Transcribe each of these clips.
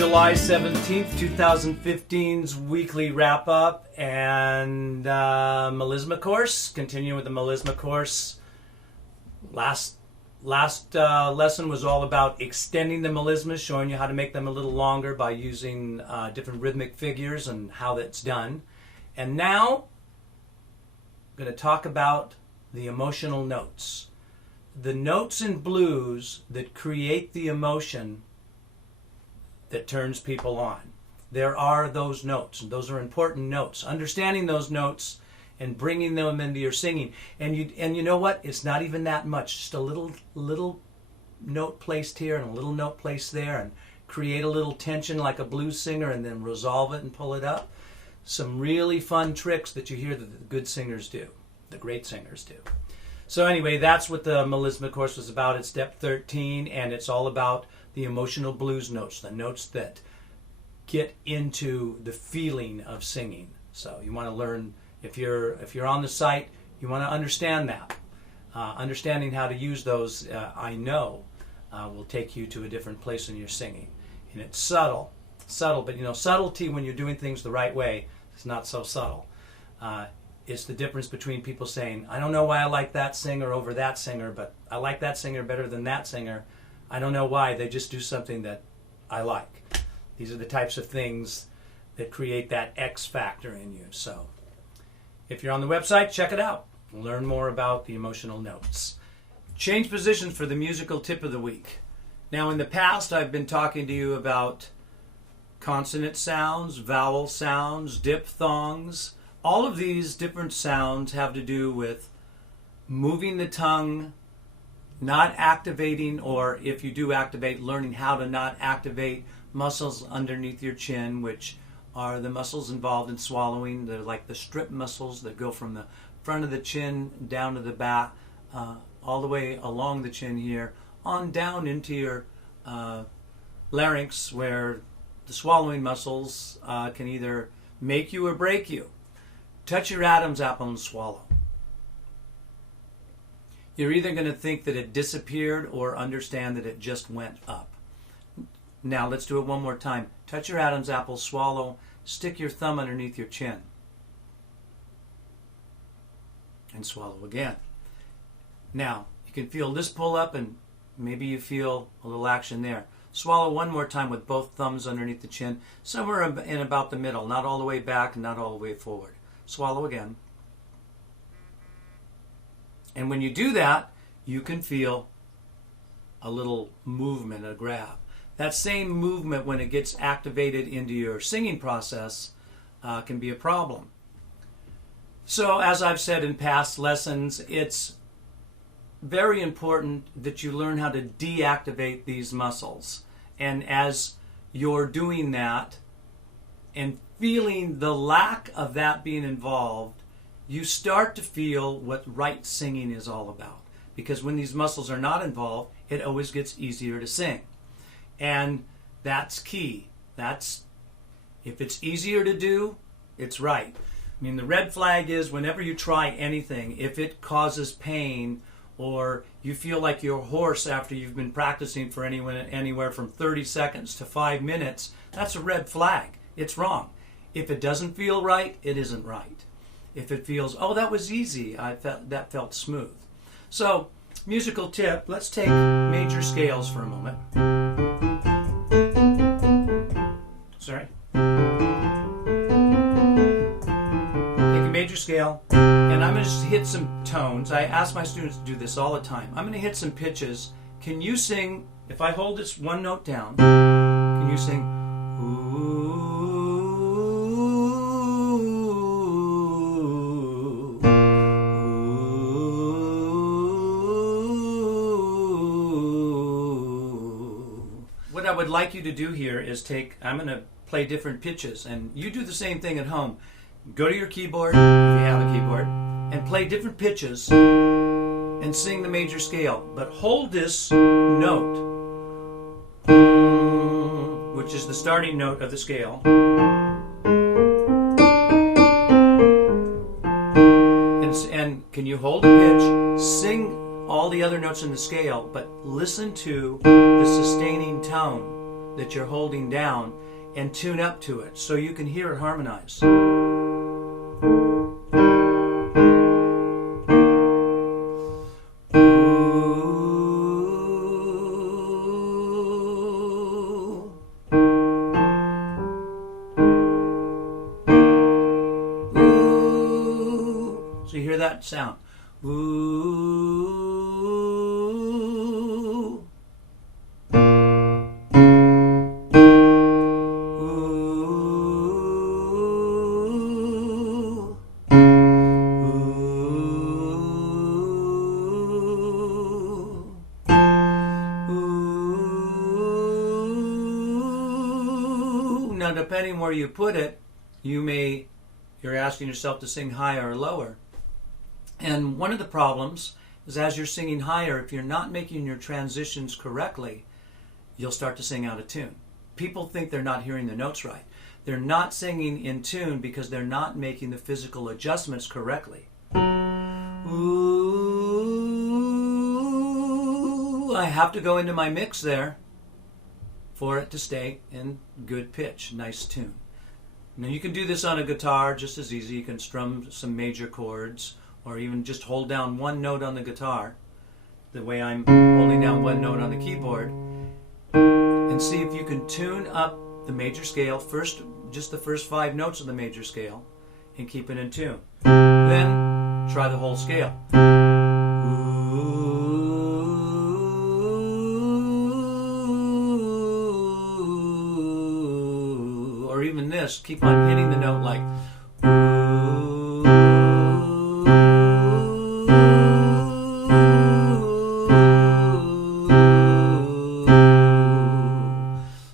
July 17th, 2015's weekly wrap-up and Melisma Course. Continuing with the Melisma Course. Last lesson was all about extending the melismas, showing you how to make them a little longer by using different rhythmic figures and how that's done. And now, I'm going to talk about the emotional notes. The notes in blues that create the emotion that turns people on. There are those notes, and those are important notes. Understanding those notes and bringing them into your singing. And you know what? It's not even that much. Just a little note placed here and a little note placed there, and create a little tension like a blues singer, and then resolve it and pull it up. Some really fun tricks that you hear that the good singers do, the great singers do. So anyway, that's what the Melisma Course was about. It's step 13, and it's all about the emotional blues notes, the notes that get into the feeling of singing. So you want to learn, if you're on the site, you want to understand that. Understanding how to use those, I know, will take you to a different place in your singing. And it's subtle, but you know, subtlety when you're doing things the right way is not so subtle. It's the difference between people saying, I don't know why I like that singer over that singer, but I like that singer better than that singer. I don't know why, they just do something that I like. These are the types of things that create that X factor in you. So if you're on the website, check it out. Learn more about the emotional notes. Change positions for the musical tip of the week. Now in the past, I've been talking to you about consonant sounds, vowel sounds, diphthongs. All of these different sounds have to do with moving the tongue, not activating, or if you do activate, learning how to not activate muscles underneath your chin, which are the muscles involved in swallowing. They're like the strip muscles that go from the front of the chin down to the back, all the way along the chin here, on down into your larynx, where the swallowing muscles can either make you or break you. Touch your Adam's apple and swallow. You're either going to think that it disappeared or understand that it just went up. Now let's do it one more time. Touch your Adam's apple, swallow, stick your thumb underneath your chin, and swallow again. Now, you can feel this pull up, and maybe you feel a little action there. Swallow one more time with both thumbs underneath the chin, somewhere in about the middle, not all the way back and not all the way forward. Swallow again. And when you do that, you can feel a little movement, a grab. That same movement, when it gets activated into your singing process, can be a problem. So, as I've said in past lessons, it's very important that you learn how to deactivate these muscles. And as you're doing that and feeling the lack of that being involved, you start to feel what right singing is all about. Because when these muscles are not involved, it always gets easier to sing. And that's key. If it's easier to do, it's right. I mean, the red flag is whenever you try anything, if it causes pain, or you feel like you're hoarse after you've been practicing for anywhere from 30 seconds to 5 minutes, that's a red flag. It's wrong. If it doesn't feel right, it isn't right. If it feels, oh, that was easy, that felt smooth. So, musical tip, let's take major scales for a moment. Sorry. Take a major scale, and I'm going to just hit some tones. I ask my students to do this all the time. I'm going to hit some pitches. Can you sing, if I hold this one note down, can you sing, ooh? What I would like you to do here is I'm going to play different pitches, and you do the same thing at home. Go to your keyboard, if you have a keyboard, and play different pitches and sing the major scale. But hold this note, which is the starting note of the scale. And can you hold a pitch, sing all the other notes in the scale, but listen to the sustaining tone that you're holding down and tune up to it so you can hear it harmonize. So you hear that sound. Ooh. Now, depending where you put it, you're asking yourself to sing higher or lower. And one of the problems is as you're singing higher, if you're not making your transitions correctly, you'll start to sing out of tune. People think they're not hearing the notes right. They're not singing in tune because they're not making the physical adjustments correctly. Ooh, I have to go into my mix there for it to stay in good pitch, nice tune. Now you can do this on a guitar just as easy. You can strum some major chords or even just hold down one note on the guitar the way I'm holding down one note on the keyboard, and see if you can tune up the major scale first, just the first 5 notes of the major scale, and keep it in tune. Then try the whole scale. Or even this, keep on hitting the note like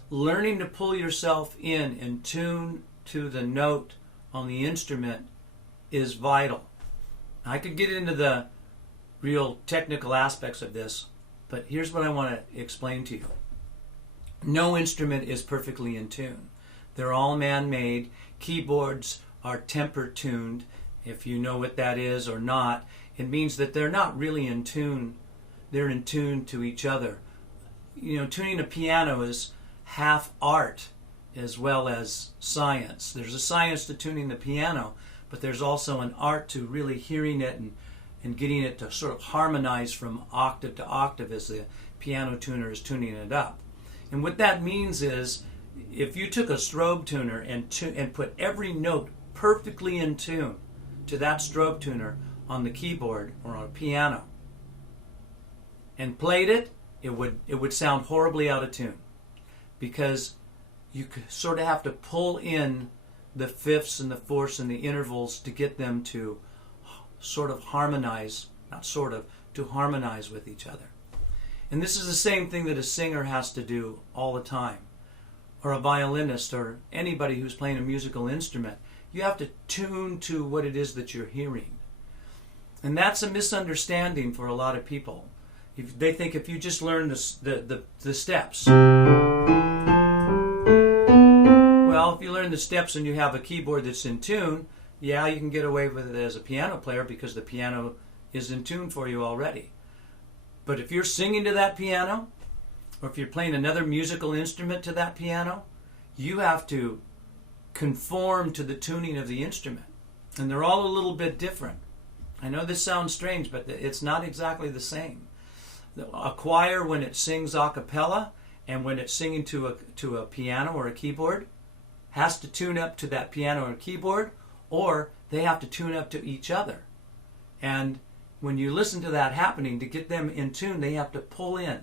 learning to pull yourself in and tune to the note on the instrument is vital. I could get into the real technical aspects of this, but here's what I want to explain to you. No instrument is perfectly in tune. They're all man-made. Keyboards are temper-tuned. If you know what that is or not, it means that they're not really in tune. They're in tune to each other. You know, tuning a piano is half art as well as science. There's a science to tuning the piano, but there's also an art to really hearing it and getting it to sort of harmonize from octave to octave as the piano tuner is tuning it up. And what that means is, if you took a strobe tuner and put every note perfectly in tune to that strobe tuner on the keyboard or on a piano and played it, it would sound horribly out of tune, because you sort of have to pull in the fifths and the fourths and the intervals to get them to sort of harmonize, to harmonize with each other. And this is the same thing that a singer has to do all the time, or a violinist, or anybody who's playing a musical instrument. You have to tune to what it is that you're hearing. And that's a misunderstanding for a lot of people. They think if you just learn the steps. Well, if you learn the steps and you have a keyboard that's in tune, yeah, you can get away with it as a piano player because the piano is in tune for you already. But if you're singing to that piano, or if you're playing another musical instrument to that piano, you have to conform to the tuning of the instrument. And they're all a little bit different. I know this sounds strange, but it's not exactly the same. A choir, when it sings a cappella and when it's singing to a piano or a keyboard, has to tune up to that piano or keyboard, or they have to tune up to each other. And when you listen to that happening, to get them in tune, they have to pull in.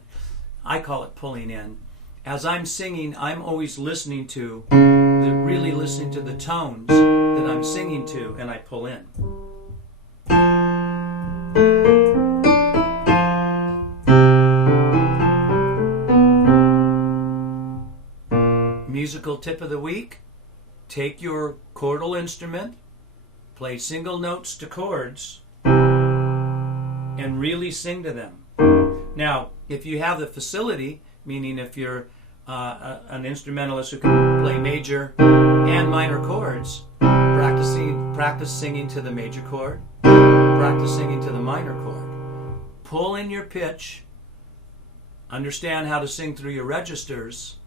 I call it pulling in. As I'm singing, I'm always listening to the tones that I'm singing to, and I pull in. Musical tip of the week: take your chordal instrument, play single notes to chords, and really sing to them. Now, if you have the facility, meaning if you're an instrumentalist who can play major and minor chords, practice singing to the major chord, practice singing to the minor chord. Pull in your pitch, understand how to sing through your registers,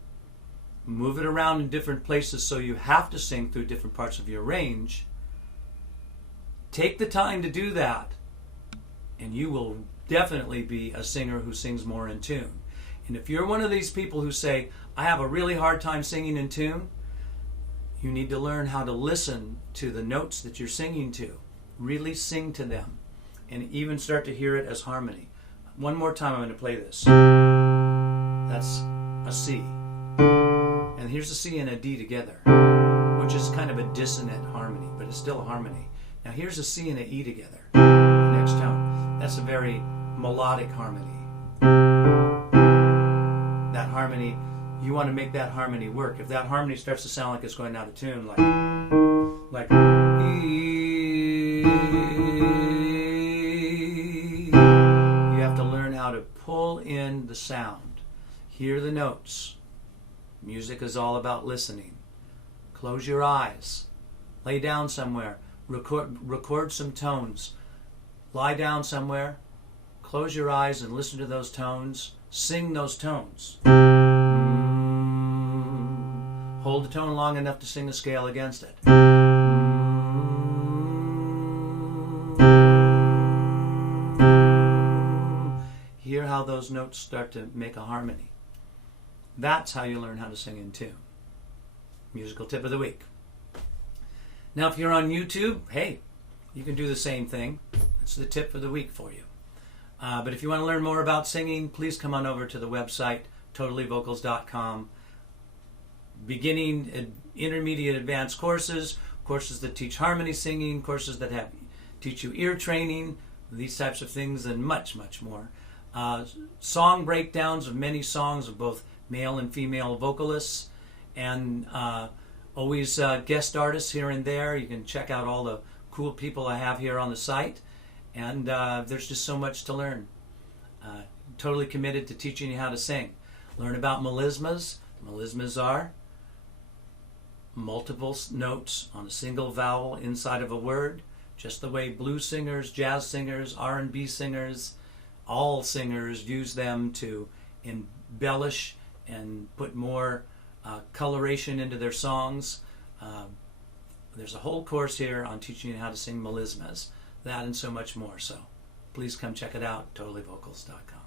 move it around in different places so you have to sing through different parts of your range. Take the time to do that, and you will definitely be a singer who sings more in tune. And if you're one of these people who say, I have a really hard time singing in tune, you need to learn how to listen to the notes that you're singing to. Really sing to them, and even start to hear it as harmony. One more time I'm going to play this. That's a C. And here's a C and a D together, which is kind of a dissonant harmony, but it's still a harmony. Now here's a C and an E together, the next tone. That's a very melodic harmony. That harmony, you want to make that harmony work. If that harmony starts to sound like it's going out of tune, like you have to learn how to pull in the sound. Hear the notes. Music is all about listening. Close your eyes. Lay down somewhere. Record some tones. Lie down somewhere. Close your eyes and listen to those tones. Sing those tones. Hold the tone long enough to sing a scale against it. Hear how those notes start to make a harmony. That's how you learn how to sing in tune. Musical tip of the week. Now if you're on YouTube, hey, you can do the same thing. It's the tip for the week for you. But if you want to learn more about singing, please come on over to the website, totallyvocals.com. Beginning, intermediate, advanced courses, courses that teach harmony singing, courses that teach you ear training, these types of things, and much, much more. Song breakdowns of many songs of both male and female vocalists, and always guest artists here and there. You can check out all the cool people I have here on the site, and there's just so much to learn. Totally committed to teaching you how to sing. Learn about melismas. Melismas are multiple notes on a single vowel inside of a word, just the way blues singers, jazz singers, R&B singers, all singers use them to embellish and put more coloration into their songs. There's a whole course here on teaching you how to sing melismas, that and so much more. So please come check it out, totallyvocals.com.